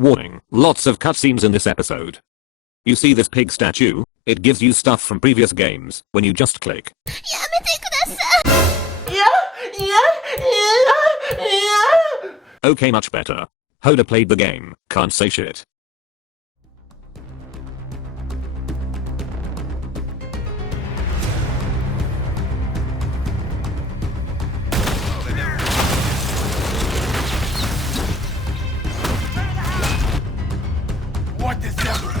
Warning, lots of cutscenes in this episode. You see this pig statue? It gives you stuff from previous games when you just click. Okay, much better. Hoda played the game, can't say shit. What is that?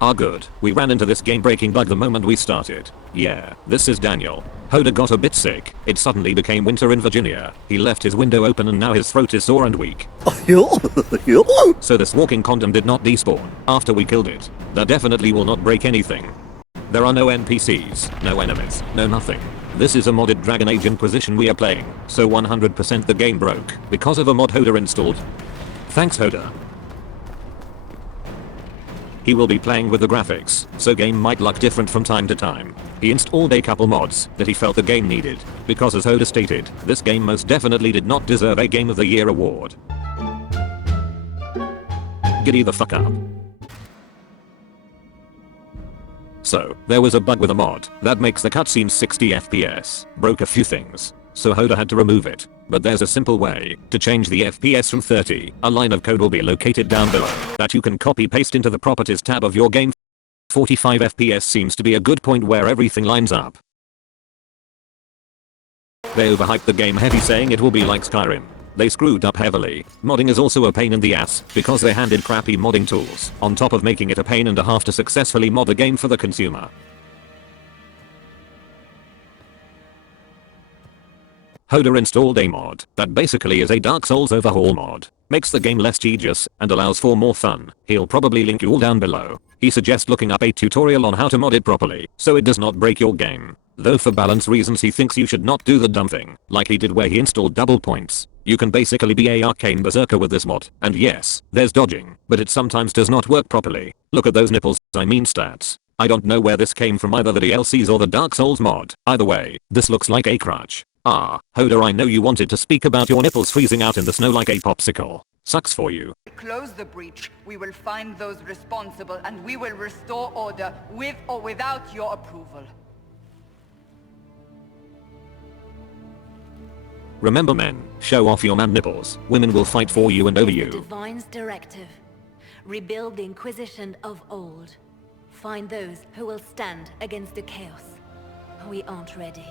Ah good, we ran into this game-breaking bug the moment we started. Yeah, this is Daniel. Hoda got a bit sick, it suddenly became winter in Virginia. He left his window open and now his throat is sore and weak. So this walking condom did not despawn after we killed it. That definitely will not break anything. There are no NPCs, no enemies, no nothing. This is a modded Dragon Age Inquisition we are playing, so 100% the game broke because of a mod Hoda installed. Thanks Hoda. He will be playing with the graphics, so game might look different from time to time. He installed a couple mods that he felt the game needed, because as Hoda stated, this game most definitely did not deserve a Game of the Year award. Giddy the fuck up. So, there was a bug with a mod that makes the cutscenes 60 FPS, broke a few things, so Hoda had to remove it. But there's a simple way to change the FPS from 30. A line of code will be located down below that you can copy paste into the properties tab of your game. 45 FPS seems to be a good point where everything lines up. They overhyped the game heavy saying it will be like Skyrim. They screwed up heavily. Modding is also a pain in the ass because they handed crappy modding tools on top of making it a pain and a half to successfully mod the game for the consumer. Hoda installed a mod that basically is a Dark Souls overhaul mod. Makes the game less tedious and allows for more fun. He'll probably link you all down below. He suggests looking up a tutorial on how to mod it properly so it does not break your game. Though for balance reasons he thinks you should not do the dumb thing like he did where he installed double points. You can basically be a arcane berserker with this mod, and yes, there's dodging, but it sometimes does not work properly. Look at those nipples, I mean stats. I don't know where this came from, either the DLCs or the Dark Souls mod. Either way, this looks like a crutch. Ah, Hoda, I know you wanted to speak about your nipples freezing out in the snow like a popsicle. Sucks for you. Close the breach. We will find those responsible and we will restore order with or without your approval. Remember men, show off your man nipples. Women will fight for you and over you. The Divine's directive. Rebuild the Inquisition of old. Find those who will stand against the chaos. We aren't ready.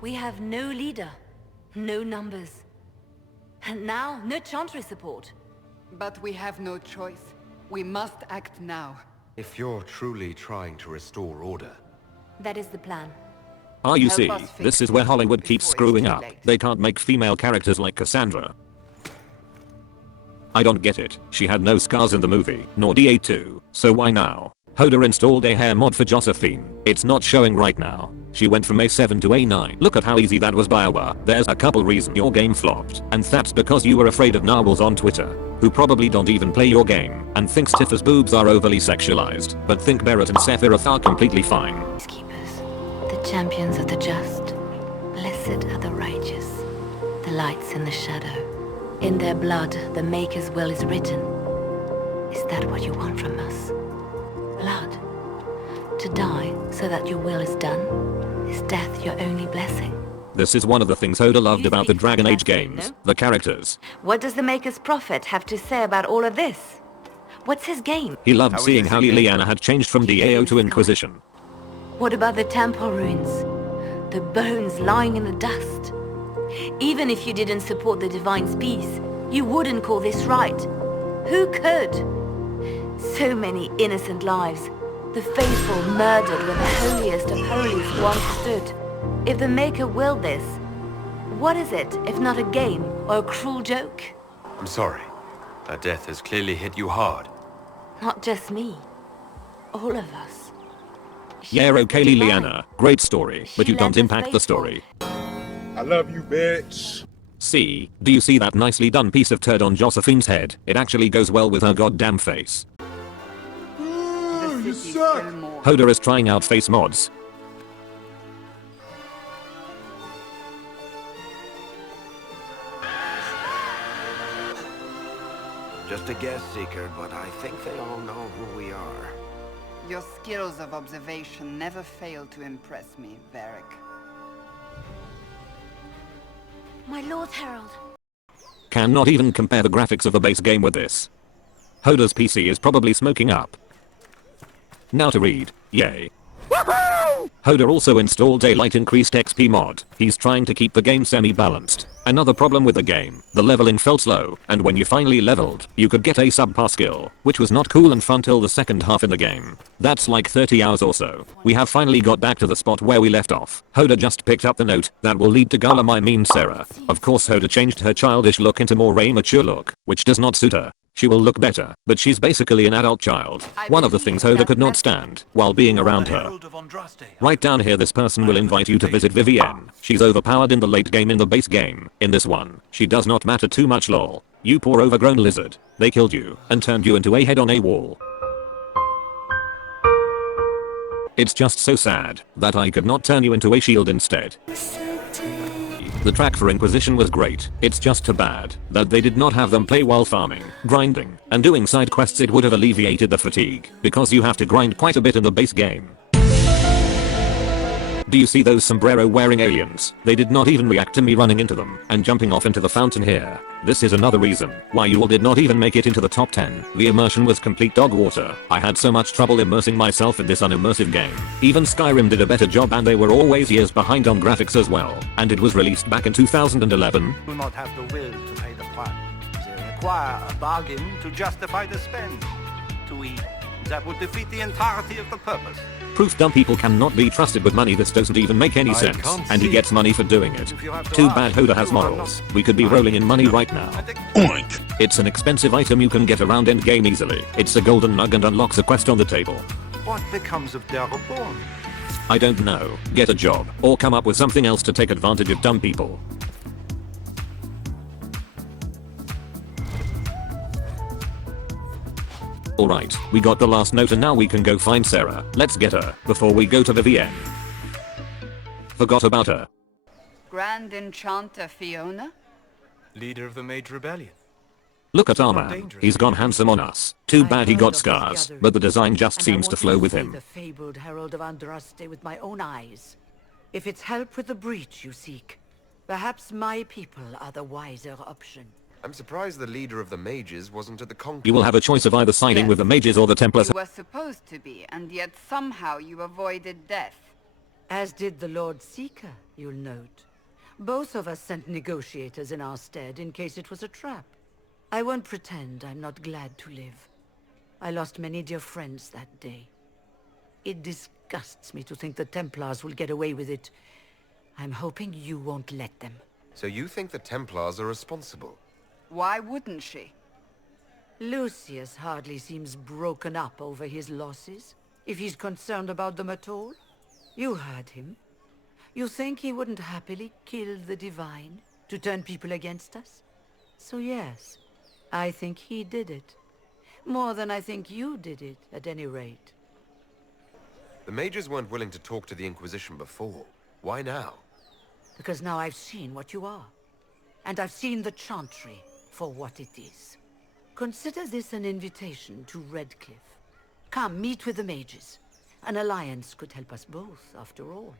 We have no leader, no numbers, and now no Chantry support. But we have no choice. We must act now. If you're truly trying to restore order. That is the plan. Ah, you see, this is where Hollywood keeps screwing up. They can't make female characters like Cassandra. I don't get it. She had no scars in the movie, nor DA2, so why now? Hoda installed a hair mod for Josephine. It's not showing right now. She went from A7 to A9. Look at how easy that was, BioWare. There's a couple reasons your game flopped, and that's because you were afraid of narwhals on Twitter, who probably don't even play your game, and thinks Tifa's boobs are overly sexualized, but think Barrett and Sephiroth are completely fine. Peacekeepers, the champions of the just, blessed are the righteous, the lights in the shadow. In their blood, the Maker's will is written. Is that what you want from us? Blood? To die so that your will is done? Is death your only blessing? This is one of the things Hoda loved about the Dragon Age games, the characters. What does the Maker's prophet have to say about all of this? What's his game? He loved seeing how Liliana had changed from DAO to Inquisition. What about the temple ruins? The bones lying in the dust? Even if you didn't support the Divine's peace, you wouldn't call this right. Who could? So many innocent lives. The faithful murdered when the holiest of holies once stood. If the Maker willed this, what is it if not a game or a cruel joke? I'm sorry. That death has clearly hit you hard. Not just me. All of us. Yeah, okay, Liliana. Great story, but you don't impact the story. I love you, bitch. See, do you see that nicely done piece of turd on Josephine's head? It actually goes well with her goddamn face. You suck. Hoda is trying out face mods. Just a guess, Seeker, but I think they all know who we are. Your skills of observation never fail to impress me, Varric. My Lord Herald. Cannot even compare the graphics of the base game with this. Hoda's PC is probably smoking up. Now to read. Yay. Hoda also installed a light increased XP mod. He's trying to keep the game semi-balanced. Another problem with the game, the leveling felt slow, and when you finally leveled, you could get a subpar skill, which was not cool and fun till the second half in the game. That's like 30 hours or so. We have finally got back to the spot where we left off. Hoda just picked up the note that will lead to Gala, my mean Sera. Of course Hoda changed her childish look into more mature look, which does not suit her. She will look better, but she's basically an adult child. One of the things Hoda could not stand while being around her. Right down here, this person will invite you to visit Vivienne. She's overpowered in the late game in the base game. In this one, she does not matter too much, lol. You poor overgrown lizard. They killed you and turned you into a head on a wall. It's just so sad that I could not turn you into a shield instead. The track for Inquisition was great. It's just too bad that they did not have them play while farming, grinding, and doing side quests. It would have alleviated the fatigue, because you have to grind quite a bit in the base game. Do you see those sombrero wearing aliens? They did not even react to me running into them and jumping off into the fountain here. This is another reason why you all did not even make it into the top 10. The immersion was complete dog water. I had so much trouble immersing myself in this unimmersive game. Even Skyrim did a better job, and they were always years behind on graphics as well. And it was released back in 2011. Do not have the will to pay the price. They require a bargain to justify the spend. To eat, that would defeat the entirety of the purpose. Proof dumb people cannot be trusted with money. This doesn't even make any sense. And he gets money for doing it. Too bad Hoda has morals. We could be rolling in money right now. Oink. It's an expensive item you can get around endgame easily. It's a golden nug and unlocks a quest on the table. What becomes of Jeroboam? I don't know. Get a job, or come up with something else to take advantage of dumb people. Alright, we got the last note and now we can go find Sera. Let's get her, before we go to Vivienne. Forgot about her. Grand Enchanter Fiona? Leader of the Mage Rebellion. Look at our man. He's gone handsome on us. Too bad he got scars, but the design just seems to flow with him. The fabled Herald of Andraste with my own eyes. If it's help with the breach you seek, perhaps my people are the wiser option. I'm surprised the leader of the mages wasn't at the conquest. You will have a choice of either siding with the mages or the Templars. You were supposed to be, and yet somehow you avoided death. As did the Lord Seeker, you'll note. Both of us sent negotiators in our stead in case it was a trap. I won't pretend I'm not glad to live. I lost many dear friends that day. It disgusts me to think the Templars will get away with it. I'm hoping you won't let them. So you think the Templars are responsible? Why wouldn't she? Lucius hardly seems broken up over his losses, if he's concerned about them at all. You heard him. You think he wouldn't happily kill the Divine to turn people against us? So yes, I think he did it. More than I think you did it, at any rate. The mages weren't willing to talk to the Inquisition before. Why now? Because now I've seen what you are. And I've seen the Chantry for what it is. Consider this an invitation to Redcliffe. Come, meet with the mages. An alliance could help us both, after all.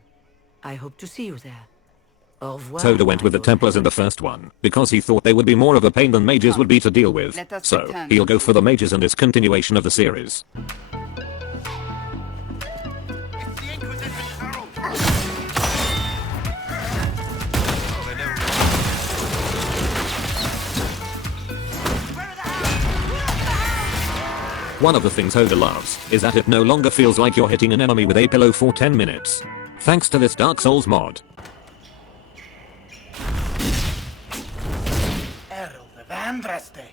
I hope to see you there. Au revoir. Hoda went with the Templars in the first one, because he thought they would be more of a pain than mages would be to deal with. So, he'll go for the mages in this continuation of the series. One of the things Hoda loves is that it no longer feels like you're hitting an enemy with a pillow for 10 minutes. Thanks to this Dark Souls mod. Herald of Andraste,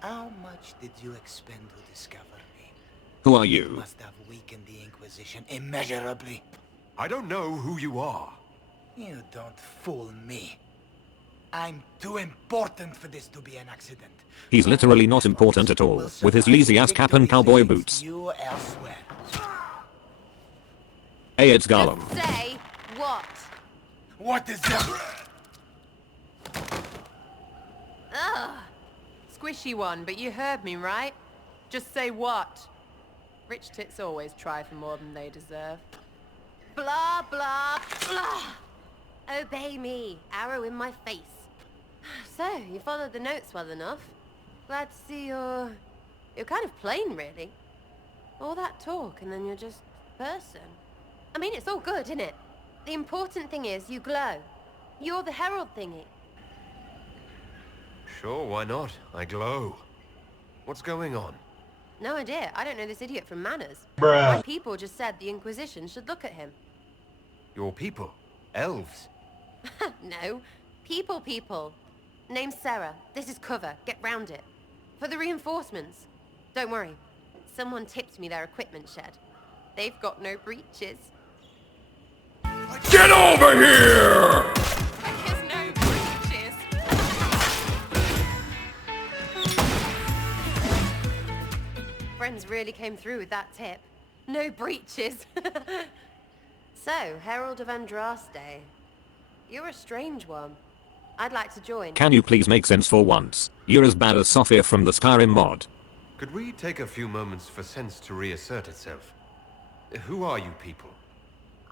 how much did you expend to discover me? Who are You you? must have weakened the Inquisition immeasurably. I don't know who you are. You don't fool me. I'm too important for this to be an accident. He's literally not important at all, with his lazy ass cap and cowboy boots. You elsewhere. Hey, it's Gollum. Say what? What is that? Ugh. It's squishy one, but you heard me, right? Just say what? Rich tits always try for more than they deserve. Blah, blah, blah! Obey me. Arrow in my face. So, you followed the notes well enough. Glad to see you're kind of plain, really. All that talk, and then you're just a person. I mean, it's all good, isn't it? The important thing is you glow. You're the herald thingy. Sure, why not? I glow. What's going on? No idea. I don't know this idiot from Manners. Bruh. My people just said the Inquisition should look at him. Your people? Elves? No. People. Name's Sera. This is cover. Get round it. For the reinforcements. Don't worry. Someone tipped me their equipment shed. They've got no breaches. Get over here! There's no breaches. Friends really came through with that tip. No breaches. So, Herald of Andraste. You're a strange one. I'd like to join. Can you please make sense for once? You're as bad as Sophia from the Skyrim mod. Could we take a few moments for sense to reassert itself? Who are you people?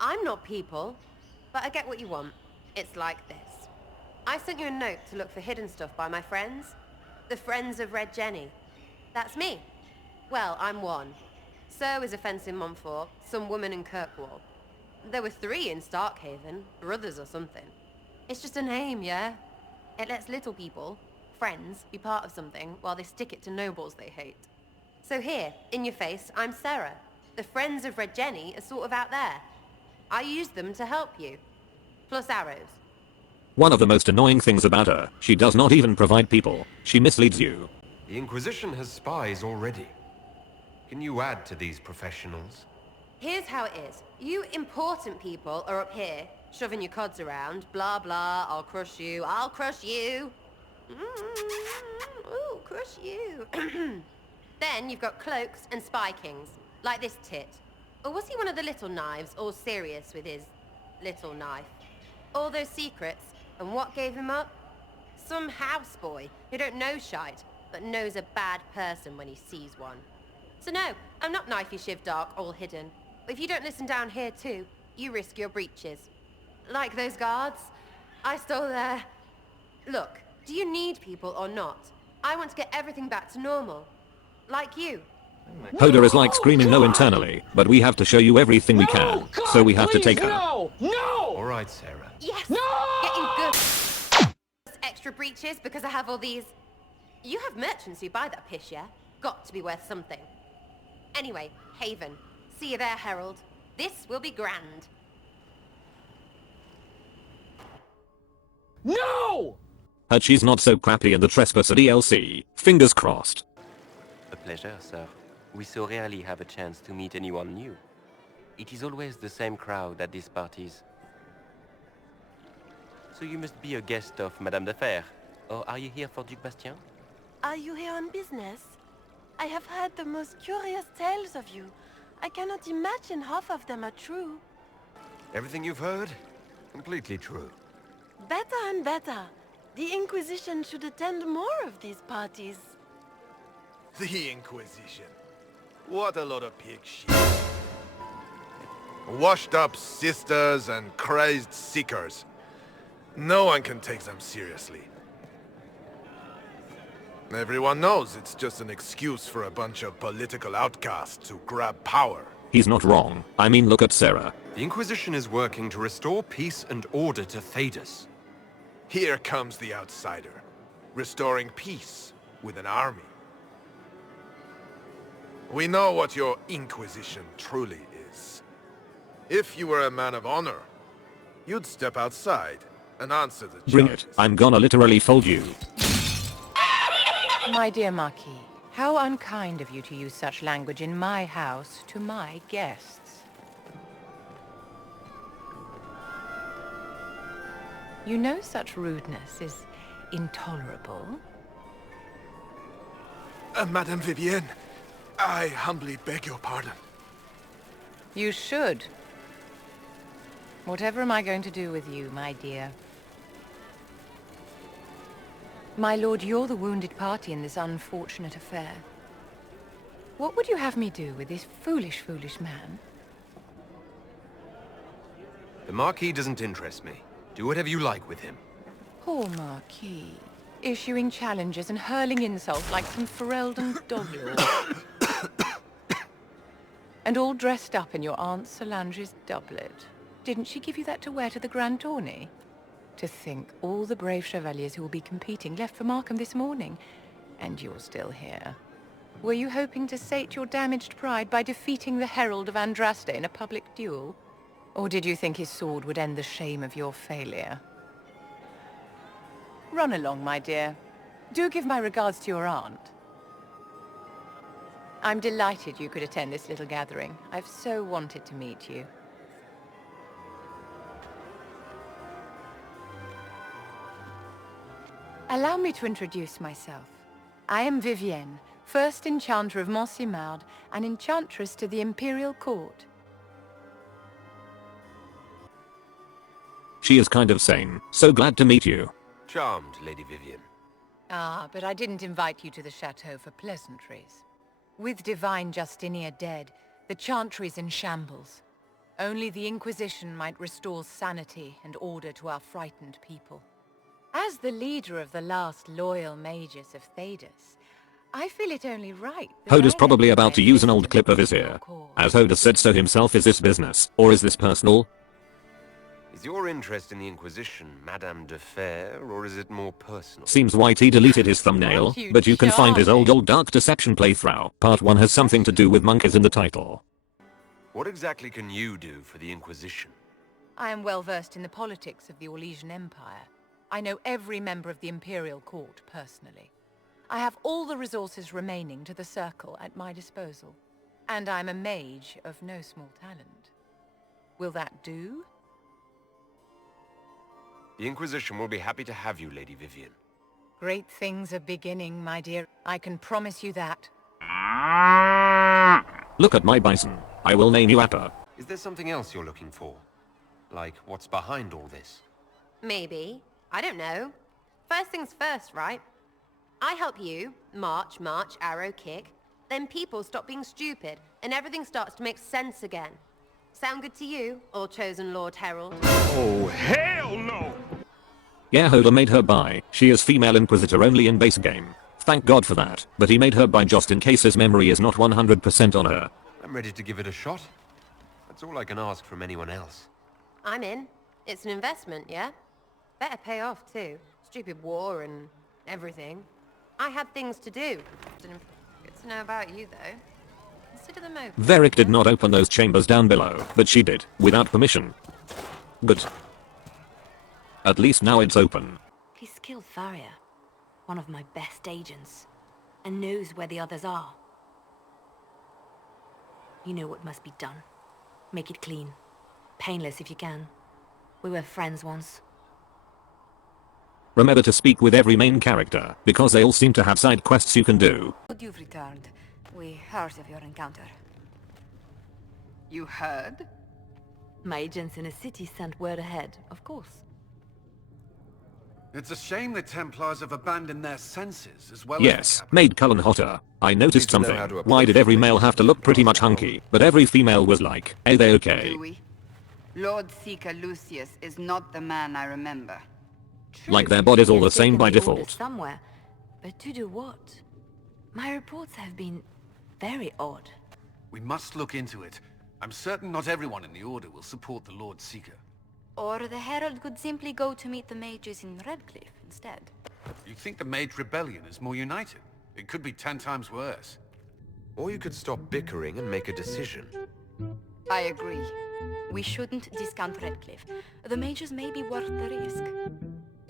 I'm not people, but I get what you want. It's like this. I sent you a note to look for hidden stuff by my friends. The Friends of Red Jenny. That's me. Well, I'm one. So is a fence in Montfort, some woman in Kirkwall. There were 3 in Starkhaven, brothers or something. It's just a name, yeah? It lets little people, friends, be part of something while they stick it to nobles they hate. So here, in your face, I'm Sera. The Friends of Red Jenny are sort of out there. I use them to help you. Plus arrows. One of the most annoying things about her, she does not even provide people. She misleads you. The Inquisition has spies already. Can you add to these professionals? Here's how it is. You important people are up here, shoving your cods around. Blah, blah, I'll crush you. Ooh, crush you. Then you've got cloaks and spy kings, like this tit. Or was he one of the little knives, all serious with his little knife? All those secrets, and what gave him up? Some houseboy who don't know shite, but knows a bad person when he sees one. So no, I'm not knifey shiv dark, all hidden. But if you don't listen down here too, you risk your breeches. Like those guards, I stole their... Look, do you need people or not? I want to get everything back to normal. Like you. Hoda is like screaming no internally, but we have to show you everything we can, so we have to take her. No! All right, Sera. Yes! No! Getting good. Extra breeches because I have all these... You have merchants who buy that piss, yeah? Got to be worth something. Anyway, Haven. See you there, Herald. This will be grand. No! Heard she's not so crappy in the Trespasser DLC. Fingers crossed. A pleasure, sir. We so rarely have a chance to meet anyone new. It is always the same crowd at these parties. So you must be a guest of Madame de Fer, or are you here for Duc Bastien? Are you here on business? I have heard the most curious tales of you. I cannot imagine half of them are true. Everything you've heard? Completely true. Better and better. The Inquisition should attend more of these parties. The Inquisition. What a lot of pig shit. Washed up sisters and crazed seekers. No one can take them seriously. Everyone knows it's just an excuse for a bunch of political outcasts to grab power. He's not wrong. I mean, look at Sera. The Inquisition is working to restore peace and order to Thedas. Here comes the outsider, restoring peace with an army. We know what your Inquisition truly is. If you were a man of honor, you'd step outside and answer the charges. Bring it. I'm gonna literally fold you. My dear Marquis, how unkind of you to use such language in my house to my guests. You know such rudeness is intolerable. Madame Vivienne, I humbly beg your pardon. You should. Whatever am I going to do with you, my dear? My lord, you're the wounded party in this unfortunate affair. What would you have me do with this foolish, foolish man? The Marquis doesn't interest me. Do whatever you like with him. Poor Marquis. Issuing challenges and hurling insults like some Ferelden doglord. And all dressed up in your Aunt Solange's doublet. Didn't she give you that to wear to the Grand Tourney? To think all the brave chevaliers who will be competing left for Markham this morning, and you're still here. Were you hoping to sate your damaged pride by defeating the Herald of Andraste in a public duel? Or did you think his sword would end the shame of your failure? Run along, my dear. Do give my regards to your aunt. I'm delighted you could attend this little gathering. I've so wanted to meet you. Allow me to introduce myself. I am Vivienne, first enchanter of Montsimard and enchantress to the Imperial Court. She is kind of sane. So glad to meet you. Charmed, Lady Vivienne. Ah, but I didn't invite you to the chateau for pleasantries. With Divine Justinia dead, the Chantry's in shambles. Only the Inquisition might restore sanity and order to our frightened people. As the leader of the last loyal mages of Thedas, I feel it only right that Hoda's probably about to use an old clip of his ear. As Hoda said so himself, is this business, or is this personal? Is your interest in the Inquisition Madame de Fer, or is it more personal? Seems Whitey deleted his thumbnail, but you can find his old Dark Deception playthrough. Part 1 has something to do with monkeys in the title. What exactly can you do for the Inquisition? I am well versed in the politics of the Orlesian Empire. I know every member of the Imperial Court personally. I have all the resources remaining to the Circle at my disposal. And I'm a mage of no small talent. Will that do? The Inquisition will be happy to have you, Lady Vivienne. Great things are beginning, my dear. I can promise you that. Look at my bison. I will name you Appa. Is there something else you're looking for? Like, what's behind all this? Maybe. I don't know. First things first, right? I help you, march, arrow, kick. Then people stop being stupid, and everything starts to make sense again. Sound good to you, all-chosen Lord Herald? Oh, hell no! Yeah, Hoda made her bi. She is female Inquisitor only in base game. Thank God for that, but he made her bi just in case his memory is not 100% on her. I'm ready to give it a shot. That's all I can ask from anyone else. I'm in. It's an investment, yeah? Better pay off, too. Stupid war and everything. I had things to do. Good to know about you, though. Consider them open. Varric did not open those chambers down below, but she did, without permission. Good. At least now it's open. He's killed Faria, one of my best agents, and knows where the others are. You know what must be done. Make it clean. Painless if you can. We were friends once. Remember to speak with every main character, because they all seem to have side quests you can do. Good you've returned. We heard of your encounter. You heard? My agents in a city sent word ahead, of course. It's a shame the Templars have abandoned their senses as well. Yes, made Cullen hotter. I noticed something. Why did every male have to look pretty much hunky, but every female was like, are they okay? Do we? Lord Seeker Lucius is not the man I remember. Like their bodies all the same by default. Somewhere, but to do what? My reports have been very odd. We must look into it. I'm certain not everyone in the Order will support the Lord Seeker. Or the Herald could simply go to meet the mages in Redcliffe instead. You think the Mage Rebellion is more united? It could be 10 times worse. Or you could stop bickering and make a decision. I agree. We shouldn't discount Redcliffe. The mages may be worth the risk.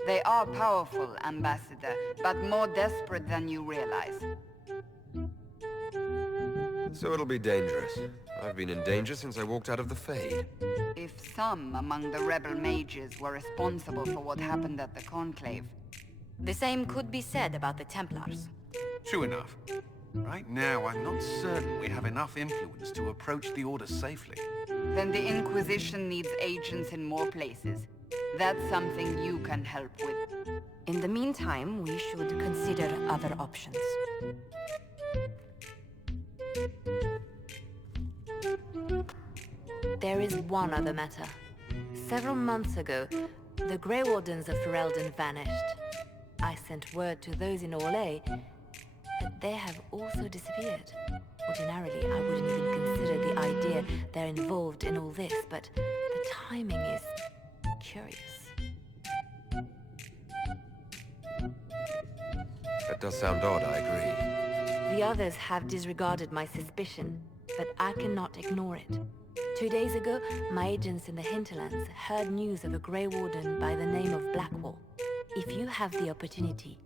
They are powerful, Ambassador, but more desperate than you realize. So it'll be dangerous. I've been in danger since I walked out of the Fade. If some among the rebel mages were responsible for what happened at the Conclave... The same could be said about the Templars. True enough. Right now, I'm not certain we have enough influence to approach the Order safely. Then the Inquisition needs agents in more places. That's something you can help with. In the meantime, we should consider other options. There is one other matter. Several months ago, the Grey Wardens of Ferelden vanished. I sent word to those in Orlais, but they have also disappeared. Ordinarily, I wouldn't even consider the idea they're involved in all this, but the timing is curious. That does sound odd, I agree. The others have disregarded my suspicion, but I cannot ignore it. 2 days ago, my agents in the hinterlands heard news of a Grey Warden by the name of Blackwall. If you have the opportunity,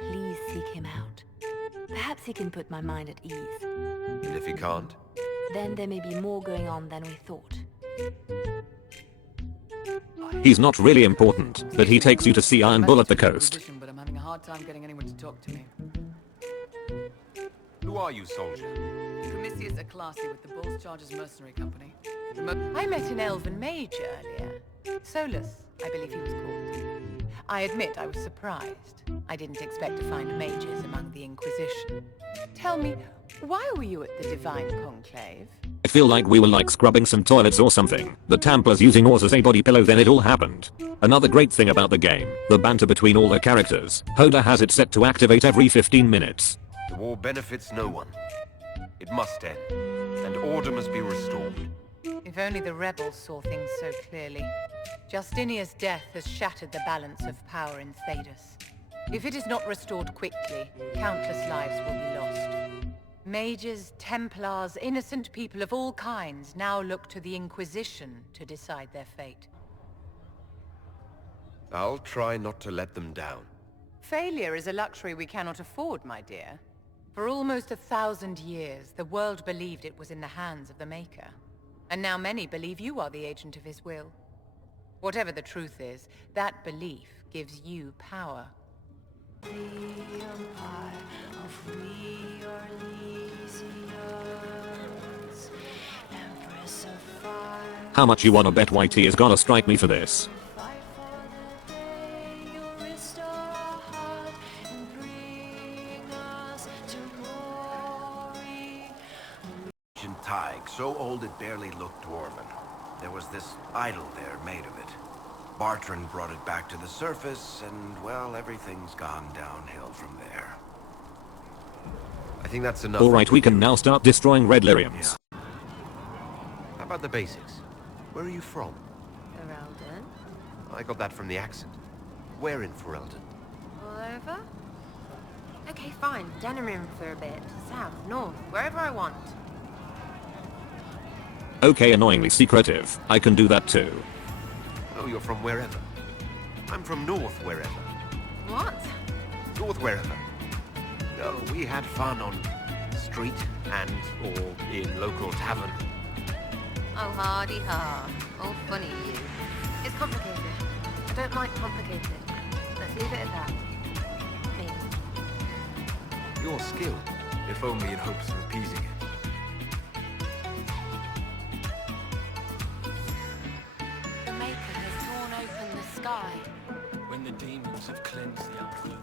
please seek him out. Perhaps he can put my mind at ease. And if he can't? Then there may be more going on than we thought. He's not really important, but he takes you to see Iron Bull at the coast. But I'm having a hard time getting anyone to talk to me. Who are you, soldier? Commissius Aclassi with the Bulls Chargers Mercenary Company. I met an elven mage earlier. Solus, I believe he was called. I admit I was surprised. I didn't expect to find mages among the Inquisition. Tell me, why were you at the Divine Conclave? I feel like we were like scrubbing some toilets or something. The Templars using oars as a body pillow, then it all happened. Another great thing about the game, the banter between all the characters. Hoda has it set to activate every 15 minutes. The war benefits no one. It must end, and order must be restored. If only the rebels saw things so clearly. Justinia's death has shattered the balance of power in Thedas. If it is not restored quickly, countless lives will be lost. Mages, Templars, innocent people of all kinds now look to the Inquisition to decide their fate. I'll try not to let them down. Failure is a luxury we cannot afford, my dear. For almost 1,000 years, the world believed it was in the hands of the Maker. And now many believe you are the agent of his will. Whatever the truth is, that belief gives you power. The Empire of Empress of Fire. How much you wanna bet YT is gonna strike me for this? Tig, so old it barely looked dwarven. There was this idol there made of it. Bartrand brought it back to the surface, and, well, everything's gone downhill from there. I think that's enough. Alright, we can now start destroying red lyriums. How about the basics? Where are you from? Ferelden? I got that from the accent. Where in Ferelden? All over? Okay, fine. Denerim for a bit. South, north, wherever I want. Okay, annoyingly secretive. I can do that too. Oh, you're from wherever. I'm from north wherever. What? North wherever. Oh, we had fun on street and or in local tavern. Oh, hardy ha. All funny, you. It's complicated. I don't like complicated. Let's leave it at that. Maybe. Your skill, if only in hopes of appeasing it. The Maker has torn open the sky. When the demons have cleansed the outflow.